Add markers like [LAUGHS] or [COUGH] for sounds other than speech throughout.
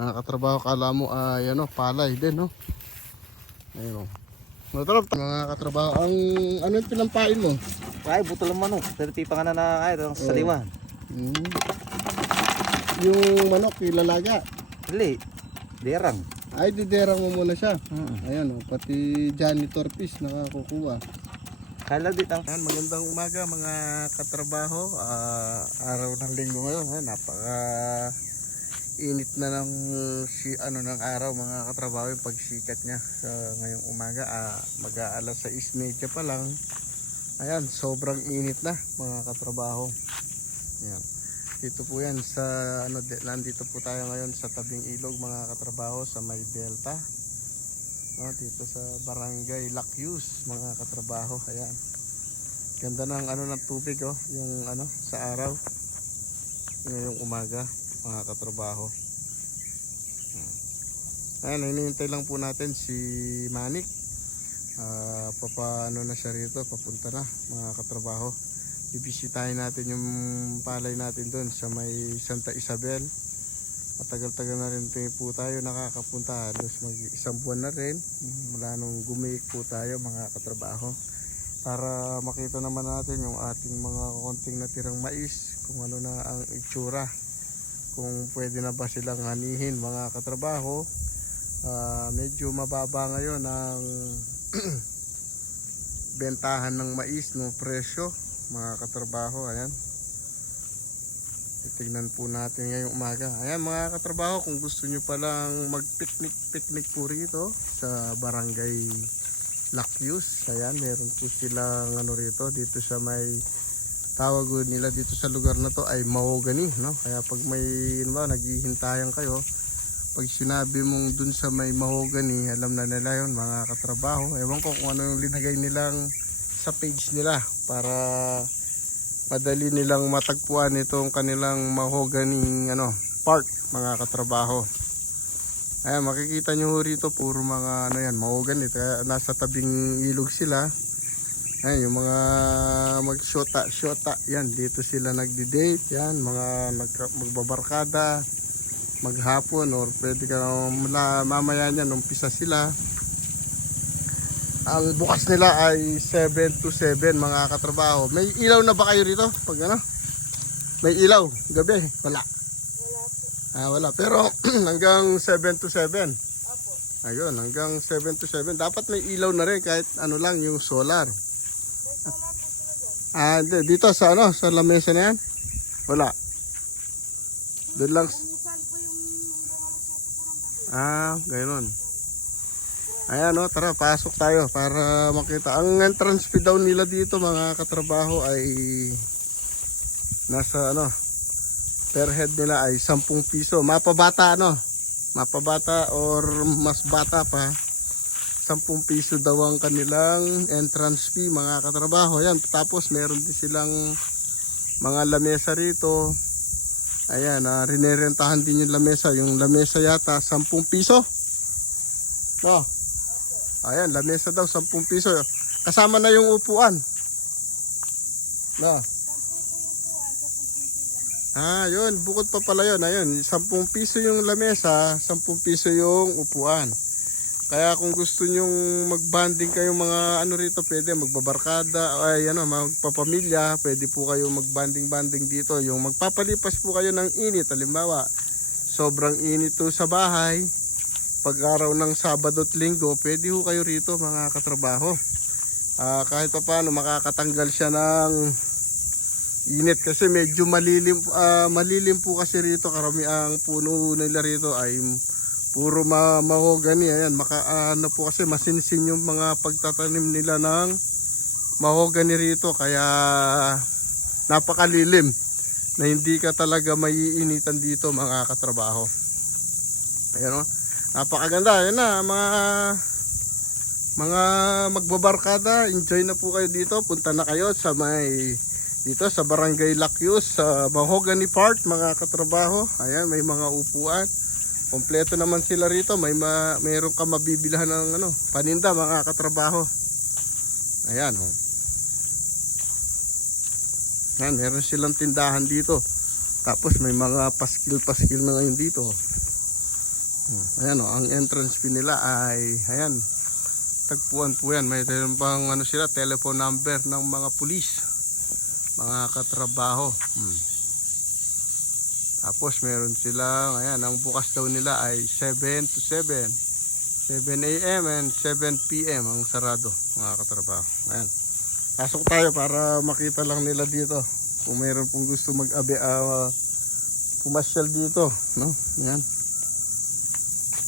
Mga katrabaho, kala mo ay ano, palay din, no? Ayun, oh. Matrap, mga katrabaho, ang ano yung pinampain mo? Ay, buto lang manok. Pipa ka na na ay, ito sa Oo. liwan. Hmm. Yung manok, ilalaga. Dili. Derang. Ay, diderang mo muna siya. Hmm. Ayan, oh, pati janitor piece nakakukuha. Kala dit ang Ayan, magandang umaga mga katrabaho. Ah, araw ng linggo ngayon, ha, napaka init na ng si ano ng araw mga katrabaho yung pagsikat niya sa ngayong umaga ah, mag-aalas 6:30 pa lang. Ayan, sobrang init na mga katrabaho. Ayan. Dito po yan sa ano de- nandito po tayo ngayon sa tabing ilog mga katrabaho sa May Delta. No, dito sa Barangay Lakyus mga katrabaho. Ayan. Ganda ng ano ng tubig oh, yung ano sa araw. Ngayong umaga mga katrabaho. Hmm. Ayan, hinihintay lang po natin si Manik. Ah, papaano na siya rito, papunta na mga katrabaho. Bibisitahin natin yung palay natin doon sa may Santa Isabel. Matagal-tagal na rin po tayo nakakapunta. Halos mag isang buwan na rin. Mula nung gumik po tayo mga katrabaho. Para makita naman natin yung ating mga konting natirang mais. Kung ano na ang itsura. Kung pwede na ba silang hanihin mga katrabaho. Ah, medyo mababa ngayon ang [CLEARS THROAT] bentahan ng mais no presyo mga katrabaho. Ayan. Titignan po natin ngayong umaga. Ayan mga katrabaho kung gusto nyo palang mag picnic picnic po rito sa barangay Lakyus. Ayan meron po silang ano rito dito sa may tawag nila dito sa lugar na to ay mahogany no kaya pag may ano ba naghihintayan kayo pag sinabi mong dun sa may mahogany, alam na nila yon mga katrabaho. Ewan ko kung ano yung linagay nilang sa page nila para madali nilang matagpuan itong kanilang mahogany ano, park mga katrabaho. Ayan, makikita nyo rito puro mga ano yan, mahogany. Kaya nasa tabing ilog sila. Ayan, yung mga mag-shota, shota, yan, dito sila nagdi-date, yan, mga magbabarkada, maghapon or pwede ka mula mamaya niyan umpisa sila. Ang bukas nila ay 7 to 7 mga katrabaho. May ilaw na ba kayo rito? Pag ano? May ilaw gabi wala. Ah wala. Pero [CLEARS THROAT] hanggang 7 to 7 ayun hanggang 7 to 7 dapat may ilaw na rin kahit ano lang yung solar ah di- dito sa ano sa lamesa na yan wala doon lang Ah, ganoon. Ayan o, tara, pasok tayo para makita. Ang entrance fee daw nila dito mga katrabaho ay nasa ano, per head nila ay 10 piso. Mapabata ano, mapabata or mas bata pa. 10 piso daw ang kanilang entrance fee mga katrabaho. Ayan, tapos meron din silang mga lamesa rito. Ayan, uh, rinerentahan din yung lamesa. Yung lamesa yata, 10 piso. No. Ayan, lamesa daw, 10 piso. Kasama na yung upuan. No. Ah, yun. Bukod pa pala yun. Ayun, 10 piso yung lamesa, 10 piso yung upuan. Kaya kung gusto nyong magbanding kayo mga ano rito, pwede magbabarkada, ay ano, magpapamilya, pwede po kayo magbanding-banding dito. Yung magpapalipas po kayo ng init, halimbawa, sobrang init to sa bahay, pag araw ng Sabado at Linggo, pwede po kayo rito mga katrabaho. Ah, kahit pa paano, makakatanggal siya ng init kasi medyo malilim, ah, malilim po kasi rito, karami ang puno nila rito ay puro ma mahogany ayan maka ano po kasi masinsin yung mga pagtatanim nila ng mahogany rito. Kaya napakalilim na hindi ka talaga maiinitan dito mga katrabaho. Ayan o napakaganda. Ayan na mga mga magbabarkada enjoy na po kayo dito. Punta na kayo sa may dito sa Barangay Lakyus sa Mahogany Park mga katrabaho. Ayan may mga upuan Kompleto naman sila rito. May ma mayroon ka mabibilhan ng ano, paninda mga katrabaho. Ayan, oh. Ayan, meron silang tindahan dito. Tapos may mga paskil-paskil na ngayon dito. Ayan o, ang entrance fee nila ay, ayan, tagpuan po yan. May pang ano sila, telephone number ng mga pulis, mga katrabaho. Hmm. Tapos meron silang, ayan, ang bukas daw nila ay 7 to 7. 7 a.m. and 7 p.m. ang sarado, mga katrabaho. Ayan. Pasok tayo para makita lang nila dito. Kung meron pong gusto mag-abi, ah, pumasyal dito, no? Ayan.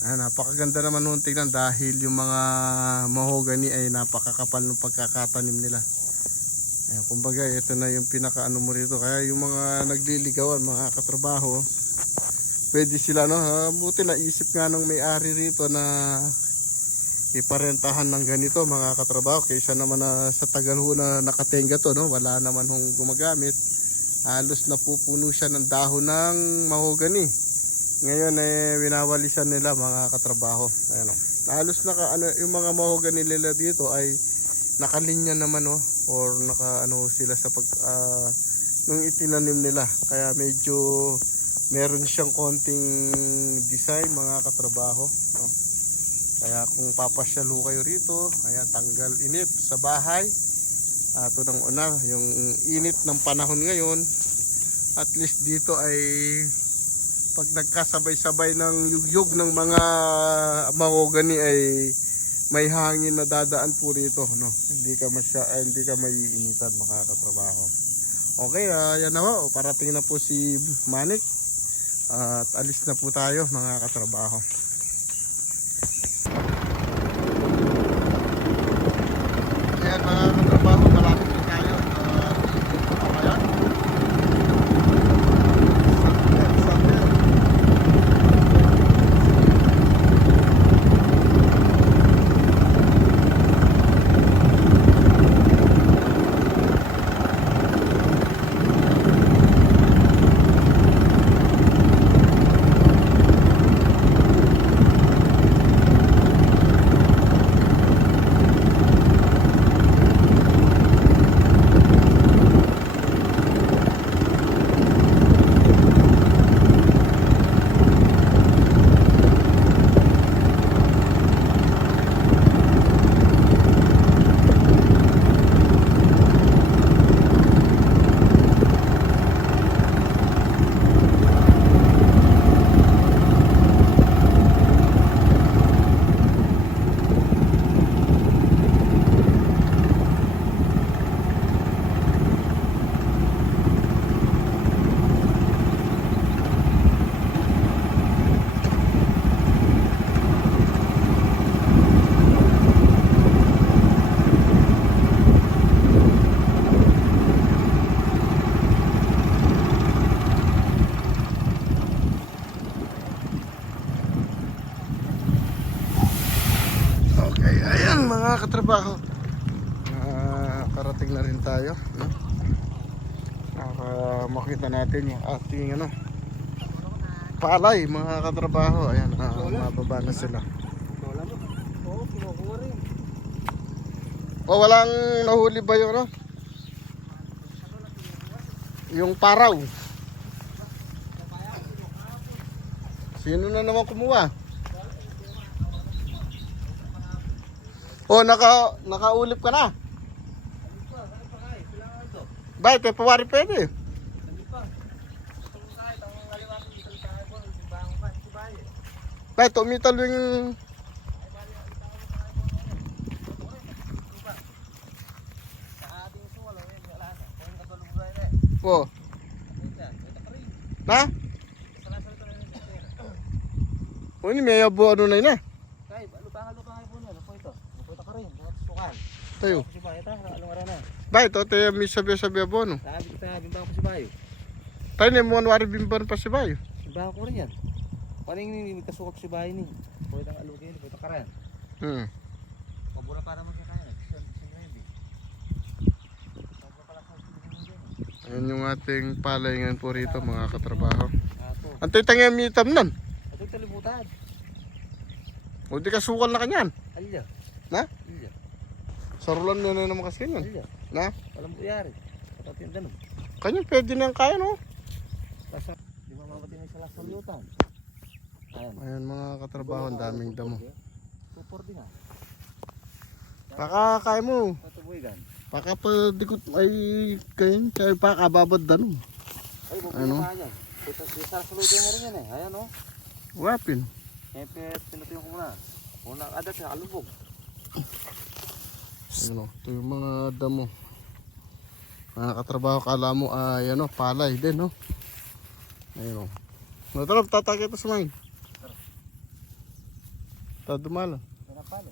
Ayan, napakaganda naman nung tingnan dahil yung mga mahogany ay napakakapal ng pagkakatanim nila. Ayan, kumbaga, ito na yung pinakaano mo rito. Kaya yung mga nagliligawan, mga katrabaho, pwede sila, no? Ah, buti na isip nga ng may-ari rito na iparentahan ng ganito mga katrabaho kaysa naman na sa tagal ho na nakatenga to no? Wala naman hong gumagamit. Halos napupuno siya ng dahon ng mahogany. Ngayon eh winawalisan nila mga katrabaho. Ayan o halos naka ano yung mga mahogany nila dito ay nakalinya naman oh. Or naka ano sila sa pag ah, nung itinanim nila. Kaya medyo meron siyang konting design mga katrabaho no? kaya kung papasyal ho kayo rito ayan tanggal init sa bahay. Ato ng una yung init ng panahon ngayon at least dito ay pag nagkasabay-sabay ng yugyug ng mga mahogany ay may hangin na dadaan po rito no? Hindi ka masya ah, hindi ka maiinitan makakatrabaho. Okay ah, yan na ho parating na po si Manik at alis na po tayo mga katrabaho Ayan mga katrabaho, malapit na tayo. Uh, ayan. Ayan, summer. Okay, ayan mga katrabaho. Nakarating na rin tayo. No? Para makita natin yung ating ano, palay mga katrabaho. Ayan, uh, mababa na sila. O walang nahuli ba yung ano? Yung paraw. Sino na naman kumuha? O naka nakaulip ka na? Bay, pepawari pwede. Bay, tumital yung po. Na? O ini may abo ano na ina. Kay, lupang lupang po niya, lupo ito. Lupo ito ka rin, mga sukan. Tayo. Si Bayo ta, along araw na. Bay, to te mi sabi sabi abo no. Sabi kita, bimbang ko si Bayo. Tayo ni mo wari bimban pa si bayo. Bimbang ko rin yan. Paano yung kasukap si Bayo ni? Lupo ito alugin, lupo ito ka rin. Hmm. Pabura para mo sa ngayon. Ayun yung ating palay ngayon po rito mga katrabaho. Antay tangya mitam nan. Ato yung talibutan. O di ka sukal na kanyan. Alya. Na? Alya. Sarulan na na naman kasi kanyan. Alya. Na? Walang buyari. Yung ganun. Kanyan pwede na yung kaya no. Basta, di mamamati na sa lasalutan. Ayan. Ayan mga katrabaho, ang daming damo. Tupor din ah. Pakakay mo. Patubuigan. Paka pa dikot ay kayo, kaya pa kababad dano. Ay, Ano? yan. Ito, sasulutin mo rin yan eh. Ayan oh. Wapin. Siyempre, pinatuyo ko muna. Unang adat sa alubog. Ano, ito yung mga damo. Mga katrabaho, kala mo ay ano, palay din, no? Ayun, o. No, tara, tatake ito sa main. Tadumala. Pinapalo.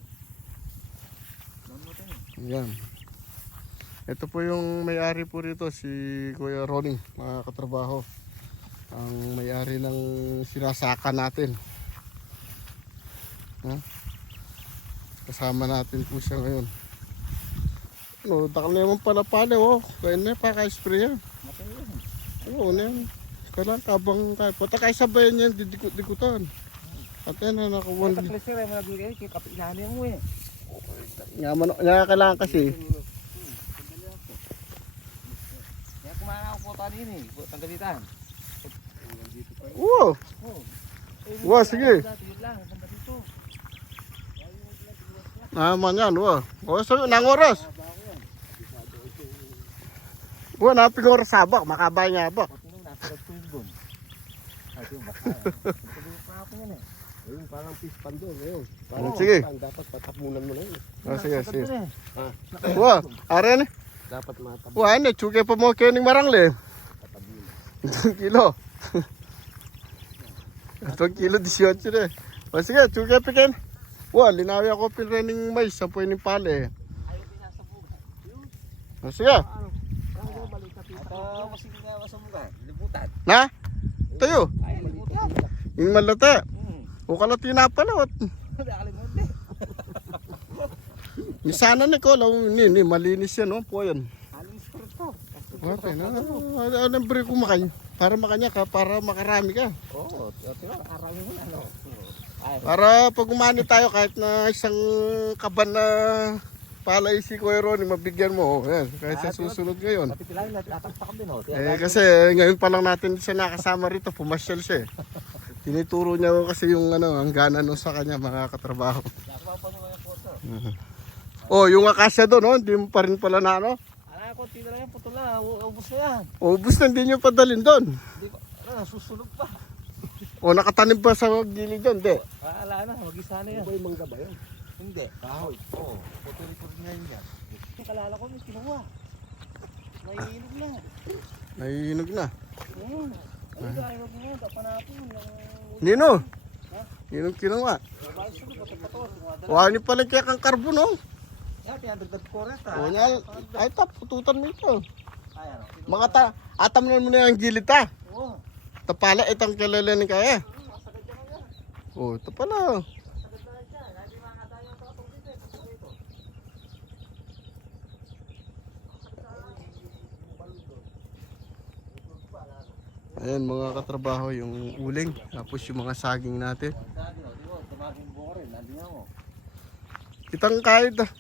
Yan. Ito po yung may-ari po rito, si Kuya Ronnie, mga katrabaho. Ang may-ari ng sinasaka natin. Ha? Kasama natin po siya ngayon. No, takal na naman pala pala, oh. Kaya na, paka-spray yan. Matayo yan. Oo, na yan. Kailangan kabang kaya. Pata kayo sabayan yan, didikot-dikutan. At yan na, klase rin, mga bigay, kaya kapinahan mo eh. Nga, man, nga kailangan kasi. Kaya kumain ako po tayo din eh. Putang galitan. Oo. Oh. Wow, sige. Naman yan, wa. O, so, nang oras. Wa, napig oras sabak, makabay nga ba? Pati nung nasa rag ko [LAUGHS] yun doon. Ay, ito yung baka. Eh. Ayun, parang pispan doon. Ayun. Oh, sige. Pispan, dapat patapunan mo na yun. O, sige, sige. eh. Wa, are ni. Dapat matabi. Wa, ano, chuke pa mo kayo ng marangle. Patabi mo. Itong kilo. Itong kilo, 18 na. O, sige, chuke pa ken. Wa, linawi ako pinrening mais, sa po yung pale. O, sige. Na? Tayo. Ay, libutan. Yung malata. O kalatina pala. Wat. Nakalimutan. Ni sana ni ko, law ni, ni malinis yan, no? Po yan. Okay na. Ano ang break kumakay? Para makanya ka, para makarami ka. Oo. Arami mo ano. Para pag umani tayo kahit na isang kaban na palay si Kuya Ronnie, mabigyan mo. Yan, kahit sa susunod ngayon. oh. Eh kasi ngayon pa lang natin siya nakasama rito, pumasyal siya. eh. Tinituro niya ko kasi yung ano, ang gana nung sa kanya mga katrabaho. Pa. Oh, yung akasya doon, oh, hindi mo pa rin pala na ano. Ah, konti na lang yan, putol na. U- Ubus na yan. Ubus na hindi nyo padalin doon. Hindi ko, ano, susunog pa. O nakatanim pa sa gilid doon, di. Ah, ala na, mag-isa na yan. Ano ba yung mangga ba yun? Hindi, kahoy. Oo, putol-putol na yun yan. Kalala ko, may kinuha. May inog na. Naiinog na. Hmm. Ay, dahil mo, tapanapon. Nino? Ninong sunog, pato-pato. Sumadala. Wala ni pala kaya kang karbon, oh. Yan, tinadagdag ko rin, ha? O niya, ay tap, pututan mo ito. Ano? Mga ta, atam na mo na yung gilid. Oo. Tapala, itang kilala ni kaya. Masagad yan yan. O, ito pala. Masagad na yan. Hindi mga tayo ang tatong dito, eh. Pagka dito. Ayan mga katrabaho, yung uling. Tapos yung mga saging natin. Oh. Kitang kahit ah.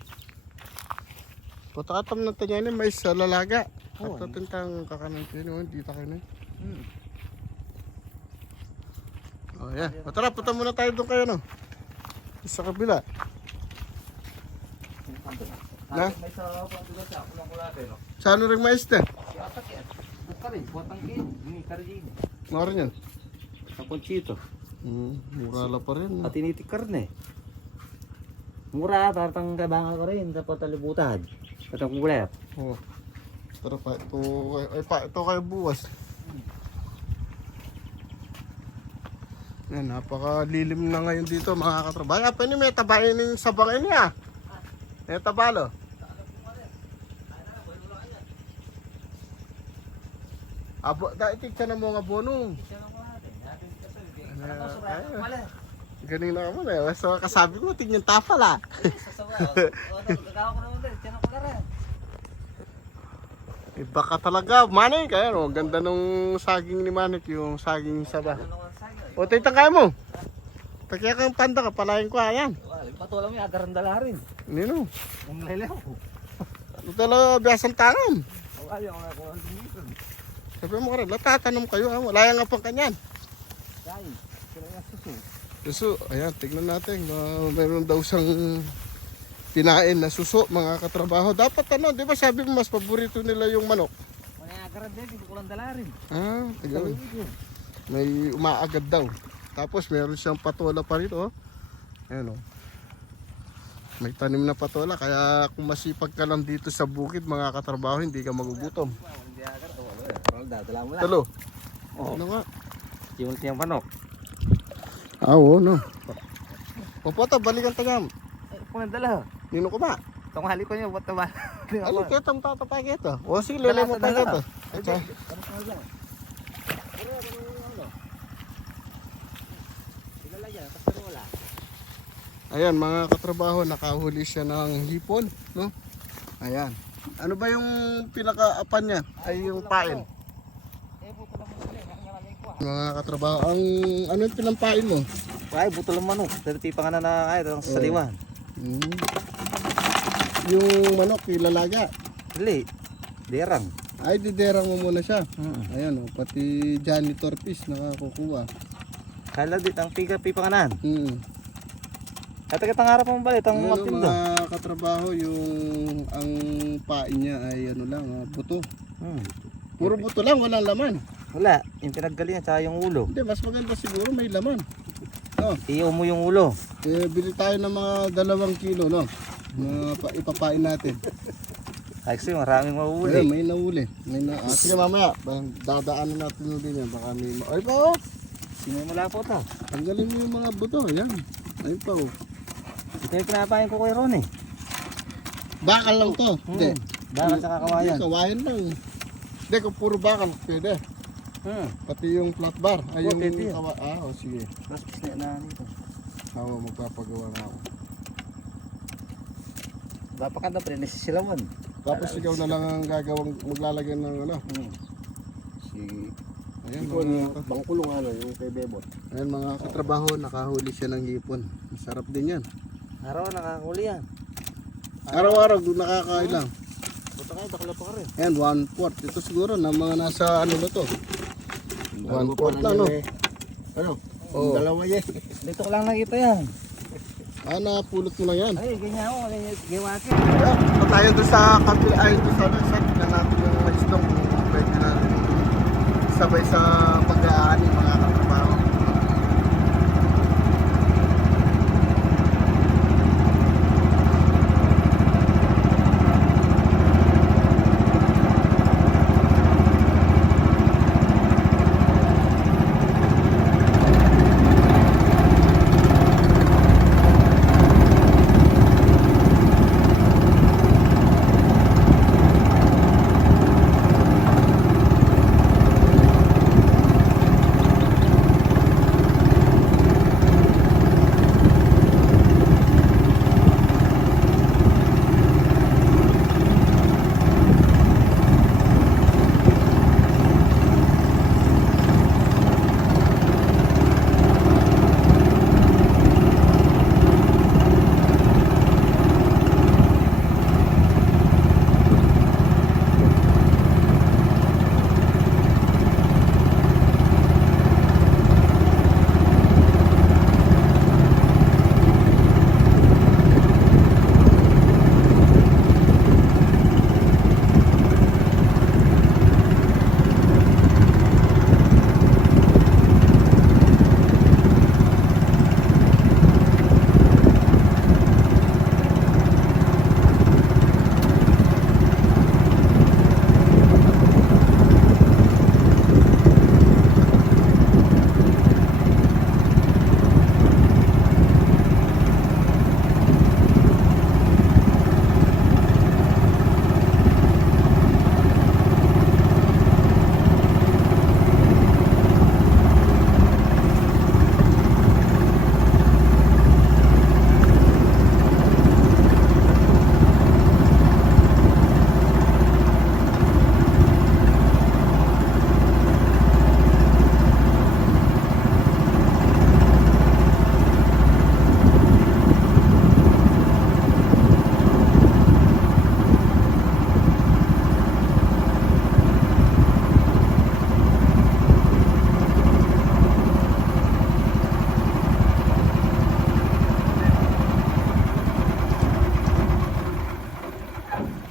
Patatam na tanya ni may sa lalaga. Oo. At tatintang kakanan kino, hindi ta kayo Hmm. Oh, yeah. O tara, punta muna tayo doon kayo, no? Sa kabila. Na? Sa tayo. Saan rin mais na? Si Atak yan. Buka rin. Buwatang kin. Ini karin. Mara yan. Sa Conchito. Hmm, murala pa rin. At tinitikar na eh. Mura, tartang kabangan ko rin sa patalibutan. At ang kulep. Oh. Tara pa, ito, ay, pa, ito kayo buwas. Yan, napakalilim na ngayon dito mga katrabaho. Apa ni may tabain ng sabang ini ah. May tabalo. Abo, da itik ka na mga bono. Galing na naman eh. Basta kasabi ko, tingnan tafal ah. [LAUGHS] Iba ka talaga, Manik. Ayan, oh, ganda nung saging ni Manik, yung saging saba. O, titang kaya mo. Pagkaya kang panda ka, palayin ko, ayan. Patulang may agarandala rin. Nino, Ang lelew. ano talaga biyasan tangan. Ayaw nga ang dito. Sabi mo ka rin, tatanong kayo, ha? wala yang apang kanyan. Kailangan susunod. Suso, ayan, tignan natin. Uh, mayroon daw siyang pinain na suso, mga katrabaho. Dapat ano, di ba sabi mo mas paborito nila yung manok? Akaran din, hindi ko lang dala rin. Ah, ayun. May umaagad daw. Tapos meron siyang patola pa rin, oh. Ayan, oh. May tanim na patola, kaya kung masipag ka lang dito sa bukid, mga katrabaho, hindi ka magugutom. Hindi. Oh, dadala mo. Talo. Oo. Ano nga? Yung tiyang manok. Ah, oo, no. Popota, balikan tagam. Eh, kung dala. Nino ko ba? Tunghali ko niya, ba't naman? Ano ketong tatapay ito? O sige, lele mo tayo ito. Okay. Ayan mga katrabaho, nakahuli siya ng hipon, no? Ayan. Ano ba yung pinakaapan niya? Ay yung pain. Mga katrabaho, ang ano yung pinampain mo? Ay, buto lang manok. Pipa ka na na ay, sa saliwan. Hmm. Yung manok, ilalaga. Dili. Derang. Ay, diderang mo muna siya. Hmm. Ayan, oh, pati janitor piece nakakukuha. Kala dit ang pipa pipa kanan. Hmm. At katang harap mo balit ang Ano, magtindo. mga katrabaho, yung ang pain niya ay ano lang, ah, buto. Hmm. Puro buto lang, walang laman. Wala, yung pinaggalingan tsaka yung ulo. Hindi, mas maganda siguro may laman. No, Iyo mo yung ulo. eh, bili tayo ng mga dalawang kilo, no? Mga pa, ipapain natin. Ay kasi maraming Ayun, mauuli. may nahuli. May na, ah, sige mamaya, bang- dadaanan natin din yan. Baka may, ma- ay pa oh, lang po to? tanggalin mo yung mga buto, yan. Ayun pa oh. Ito yung pinapain ko kay Ron eh. Bakal lang to. Hindi. Hmm. Bakal sa kakawayan. Hindi, kawayan lang. Hindi, kung puro bakal, pwede. Hmm. Pati yung flat bar. Ay, Oh, yung yan. kawa. Ah, oh, sige. Mas pisna na nito. Ako, magpapagawa na ako. Bapakanda pa rin nasisilawan. Tapos ikaw na lang ang gagawang maglalagay ng ano. Hmm. Si Ayan, Ipon, mga, bangkulong ano, yung kay Bebot. ayan mga katrabaho, nakahuli siya ng hipon. Masarap din yan. Araw nakakuli yan. Araw-araw doon nakakain lang. Buta kayo, bakla pa ka rin. Ayan, one fourth. Ito siguro na mga nasa ano ba to? One fourth lang, no? Ano? Oo. Dalawa yan. Dito ko lang nakita yan. Ah, napulot mo na yan. Ay, ganyan ako. Ganyan, giwaki. Kaya, pa tayo doon sa kapil, ay doon sa ano, sa tignan natin yung mais doon pwede na sabay sa pag-aani mga katrabaho.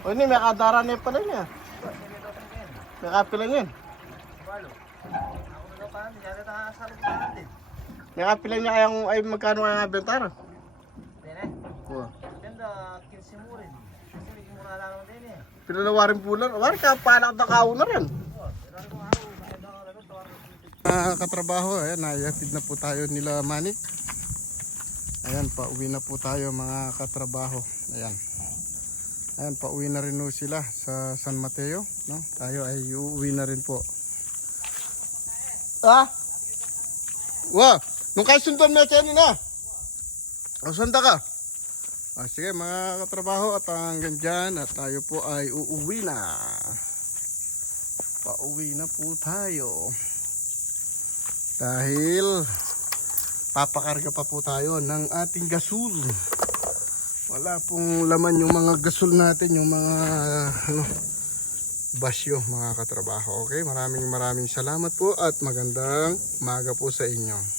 O ini, may kadara na pala niya. May kapila niya. Balo. Ako na daw parang, hindi na sa lupahan din. May kapila niya kayang, ay magkano kaya nga bentara? Oo. Ganda, 15 mo rin. Kasi may mura lang naman din eh. Pinanawarin po lang. Wari ka, palak na kao na rin. Mga katrabaho, ayan, nayatid na po tayo nila Manik. Ayan, pauwi na po tayo mga katrabaho. Ayan. Ayan, pauwi na rin sila sa San Mateo. No? Tayo ay uuwi na rin po. Ah? Wa, nung kayo sundan mo siya na. O, sanda ka? Ah, sige mga katrabaho at hanggang dyan at tayo po ay uuwi na. Pauwi na po tayo. Dahil papakarga pa po tayo ng ating gasol. Wala pong laman yung mga gasol natin, yung mga ano, basyo mga katrabaho. Okay, maraming maraming salamat po at magandang umaga po sa inyo.